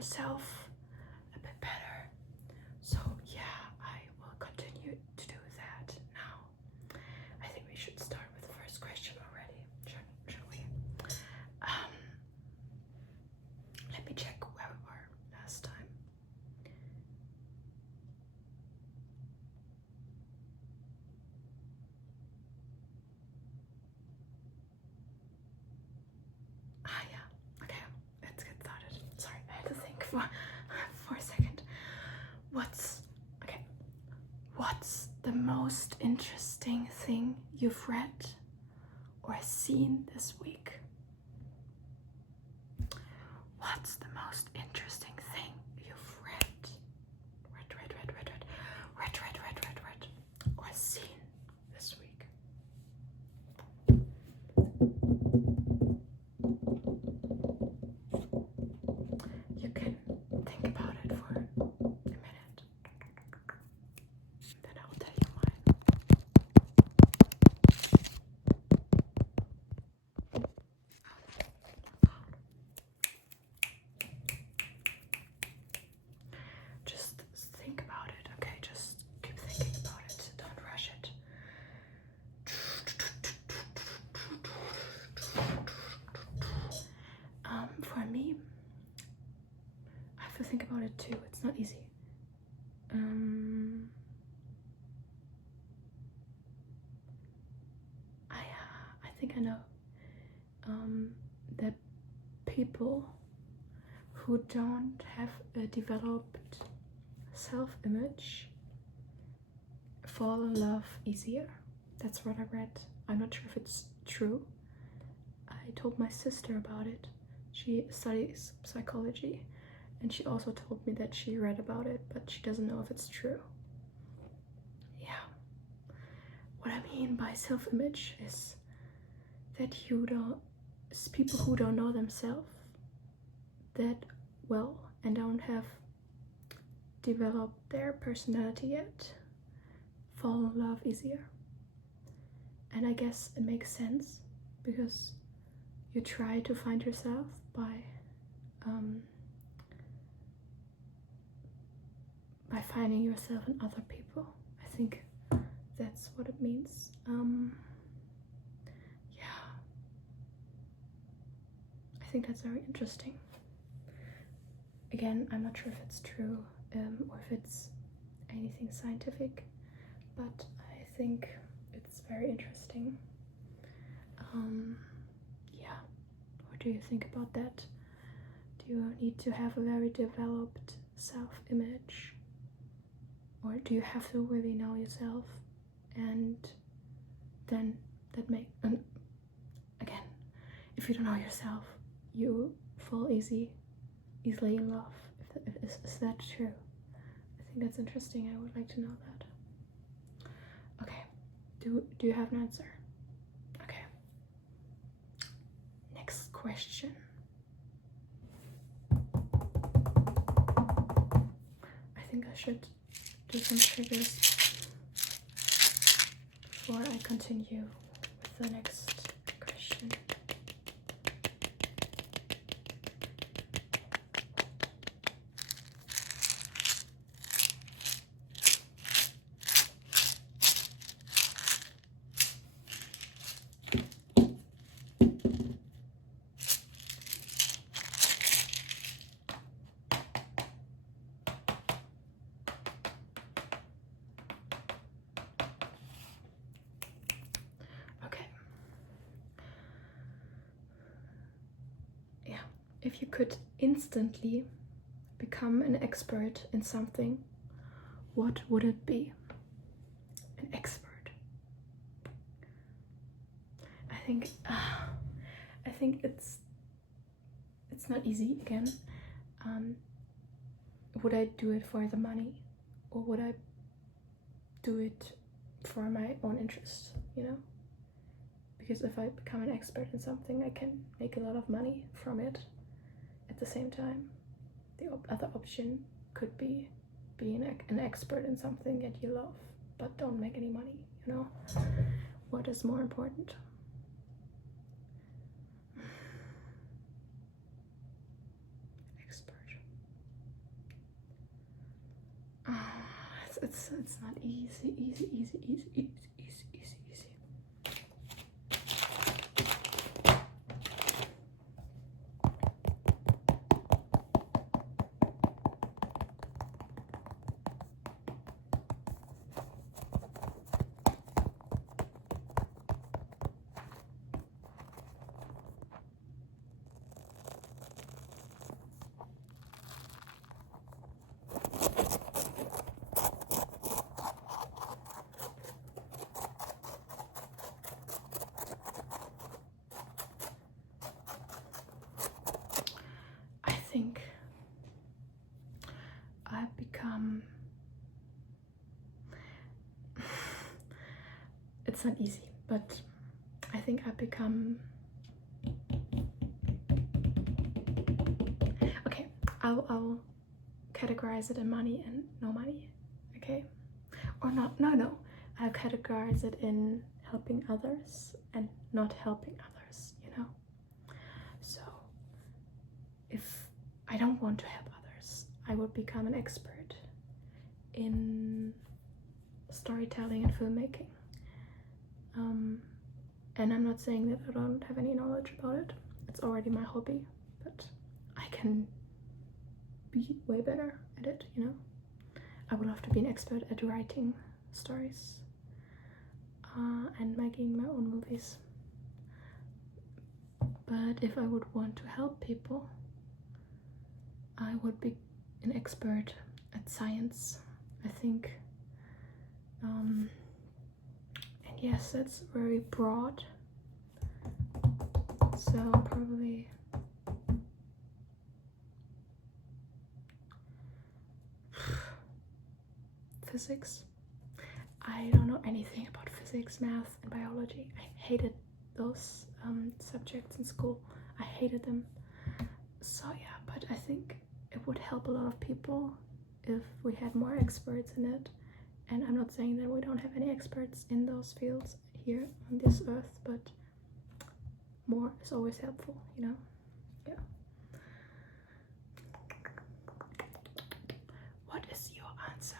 yourself a bit better. So yeah, I will continue to do that now. I think we should start with the first question already, shall we? Let me check where we were last time. Yeah. Okay, let's get started. Sorry, I had to think for a second. What's the most interesting thing you've read or seen this week? What's the most interesting thing you've read or seen this week? You can think about it for a minute, then I'll tell you mine. Just think about it, okay? Just keep thinking about it. Don't rush it. For me, I have to think about it too. It's not easy. I think I know. That people who don't have a developed self-image fall in love easier. That's what I read. I'm not sure if it's true. I told my sister about it. She studies psychology, and she also told me that she read about it, but she doesn't know if it's true. Yeah. What I mean by self-image is that people who don't know themselves that well and don't have developed their personality yet fall in love easier. And I guess it makes sense because you try to find yourself by finding yourself in other people. I think that's what it means. Yeah, I think that's very interesting. Again, I'm not sure if it's true or if it's anything scientific, but I think it's very interesting. Yeah, what do you think about that? Do you need to have a very developed self-image, or do you have to really know yourself, and then again, if you don't know yourself, you fall easily in love. Is that true? I think that's interesting. I would like to know that. Okay, do you have an answer? Okay. Next question. I think I should do some triggers before I continue with the next question. If you could instantly become an expert in something, what would it be? An expert. I think it's not easy again. Would I do it for the money, or would I do it for my own interest, you know? Because if I become an expert in something, I can make a lot of money from it. At the same time, the other option could be being an expert in something that you love but don't make any money, you know? What is more important? Expert. it's not easy. I think I've become, it's not easy, but I think I've become, okay, I'll categorize it in money and no money, okay? Or not, no, I'll categorize it in helping others and not helping others, you know? So if I don't want to help others, I would become an expert in storytelling and filmmaking. And I'm not saying that I don't have any knowledge about it. It's already my hobby, but I can be way better at it, you know? I would love to be an expert at writing stories and making my own movies. But if I would want to help people, I would be an expert at science, I think. And yes, that's very broad. So probably physics. I don't know anything about physics, math, and biology. I hated those subjects in school. I hated them. So yeah, but I think it would help a lot of people if we had more experts in it. And I'm not saying that we don't have any experts in those fields here on this earth, but more is always helpful, you know? Yeah. What is your answer?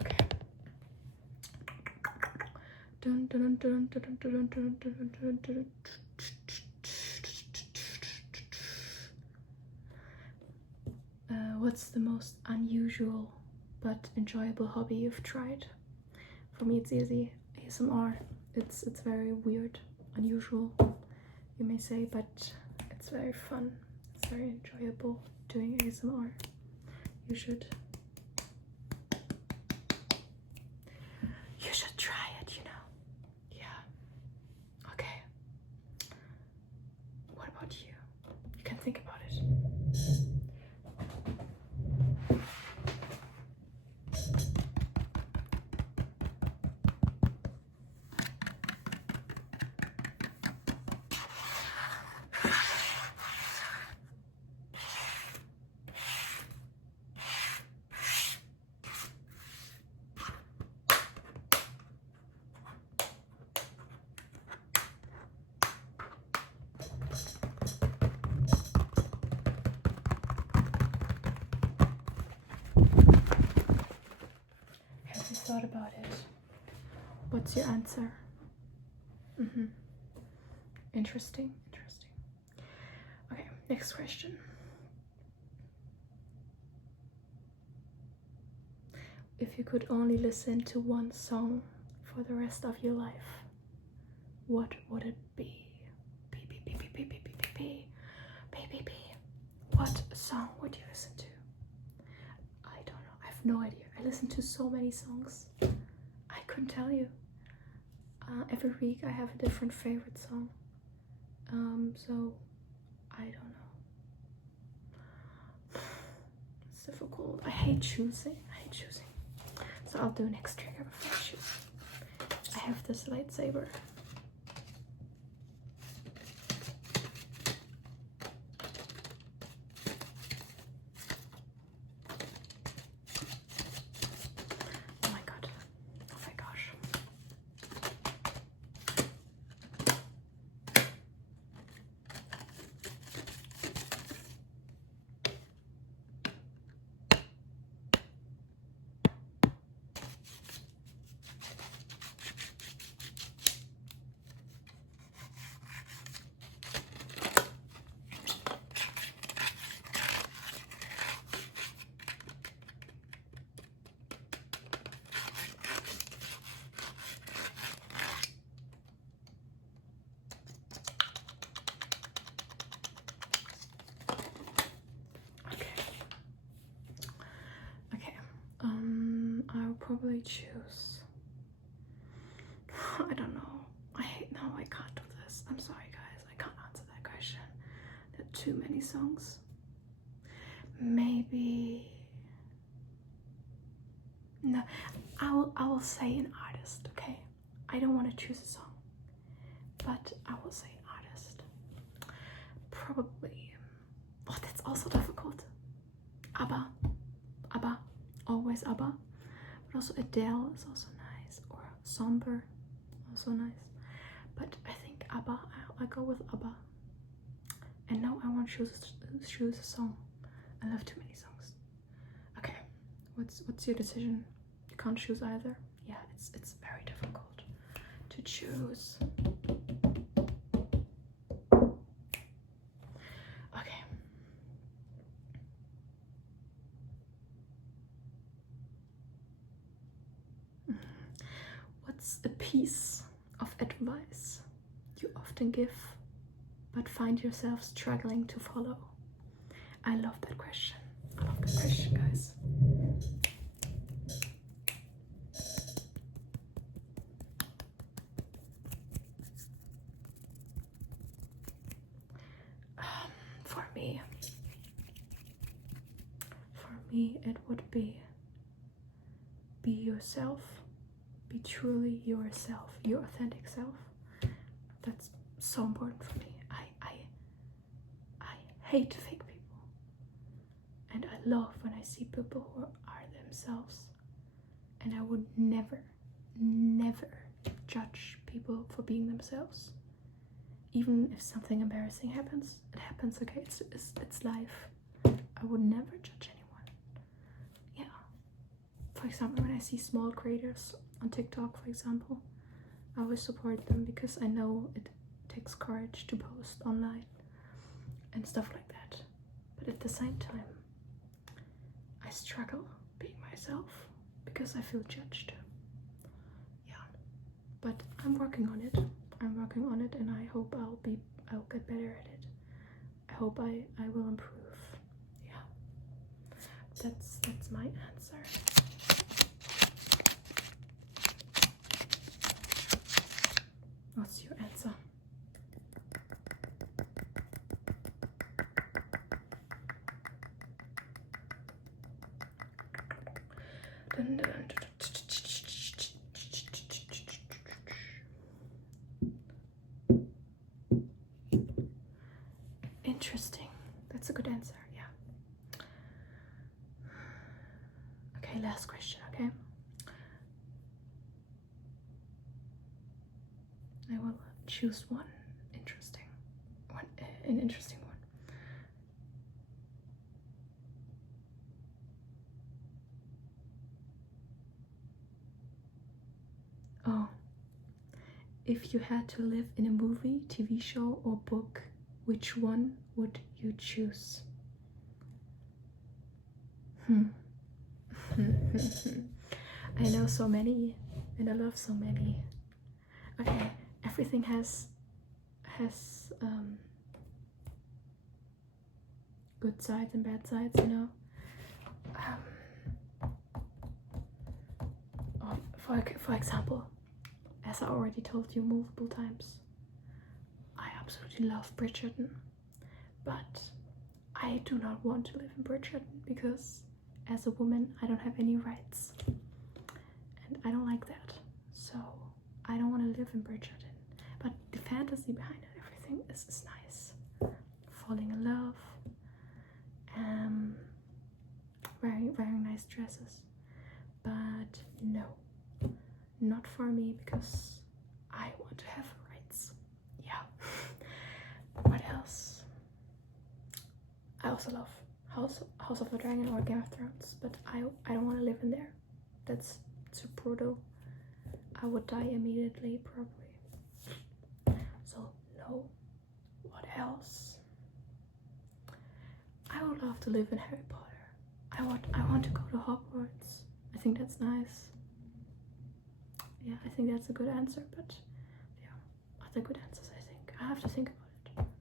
Okay. What's the most unusual but enjoyable hobby you've tried? For me, it's easy. ASMR. It's very weird, unusual, you may say, but it's very fun. It's very enjoyable doing ASMR. You should try it, you know. Yeah. Okay. What about you? You can think about it. Have you thought about it? What's your answer? Interesting. Okay, next question. If you could only listen to one song for the rest of your life, what would it be? What song would you listen to? I don't know. I have no idea. I listen to so many songs. I couldn't tell you. Every week I have a different favorite song. So I don't know. It's difficult. I hate choosing. So I'll do next trigger before I choose. I have this lightsaber. probably choose. I don't know. No, I can't do this. I'm sorry, guys. I can't answer that question. There are too many songs. Maybe. No, I will say an artist. Okay, I don't want to choose a song, but I will say artist. Probably. Oh, that's also difficult. ABBA. ABBA. Always ABBA. But also Adele is also nice. Or Somber. Also nice. But I think ABBA. I'll go with ABBA. And now I want to choose a song. I love too many songs. Okay. What's your decision? You can't choose either? Yeah, it's very difficult to choose. Okay. What's a piece of advice you often give but find yourself struggling to follow? I love that question. I love that question, guys. For me, it would be yourself. Be truly yourself, your authentic self. That's so important for me. I hate fake people, and I love when I see people who are themselves. And I would never judge people for being themselves. Even if something embarrassing happens, it happens. Okay, it's life. I would never judge anyone. Yeah. For example, when I see small creators on TikTok, for example, I always support them because I know it takes courage to post online and stuff like that. But at the same time, I struggle being myself because I feel judged. Yeah. But I'm working on it. And I hope I'll get better at it. I hope I will improve. Yeah. That's my answer. What's your answer? Dun, dun, dun, dun. Interesting. That's a good answer, yeah. Okay, last question, okay? I will choose an interesting one. Oh. If you had to live in a movie, TV show, or book, which one would you choose? I know so many, and I love so many. Okay, everything has good sides and bad sides, you know. For example, as I already told you multiple times, I absolutely love Bridgerton, but I do not want to live in Bridgerton because as a woman I don't have any rights, and I don't like that, so I don't want to live in Bridgerton. But the fantasy behind it, everything is nice. Falling in love, wearing nice dresses, but no, not for me because I want to have rights. Yeah. What else? I also love House of the Dragon or Game of Thrones, but I don't want to live in there. That's too brutal. I would die immediately, probably. So no. What else? I would love to live in Harry Potter. I want to go to Hogwarts. I think that's nice. Yeah, I think that's a good answer, but yeah, other good answers, I think. I have to think about it.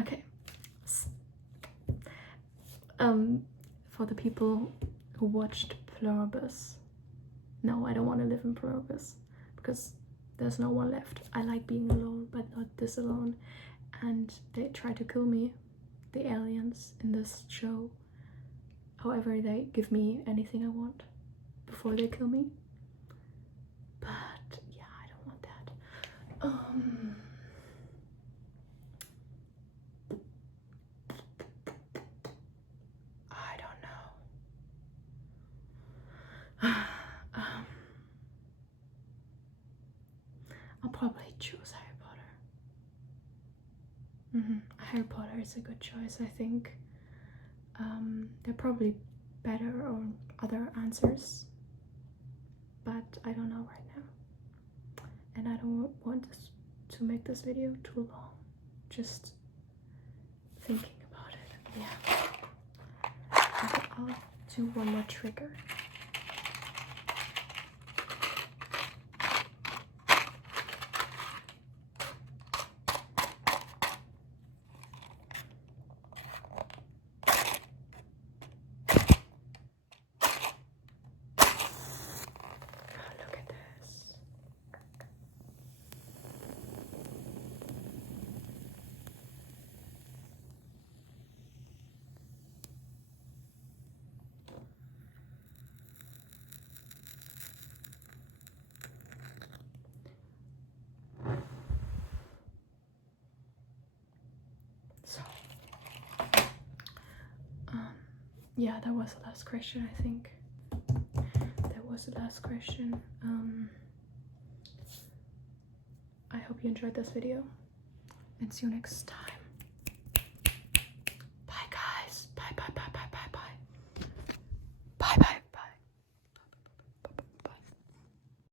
Okay. people who watched Pluribus. No, I don't want to live in Pluribus because there's no one left. I like being alone, but not this alone. And they try to kill me, the aliens in this show. However, they give me anything I want before they kill me. But yeah, I don't want that. I don't know. I'll probably choose Harry Potter. Harry Potter is a good choice, I think. There are probably better or other answers, but I don't know right now. And I don't want to make this video too long. Just thinking about it. Yeah. Okay, I'll do one more trigger. Look at this. So, yeah, that was the last question, I think. That was the last question. I hope you enjoyed this video, and see you next time.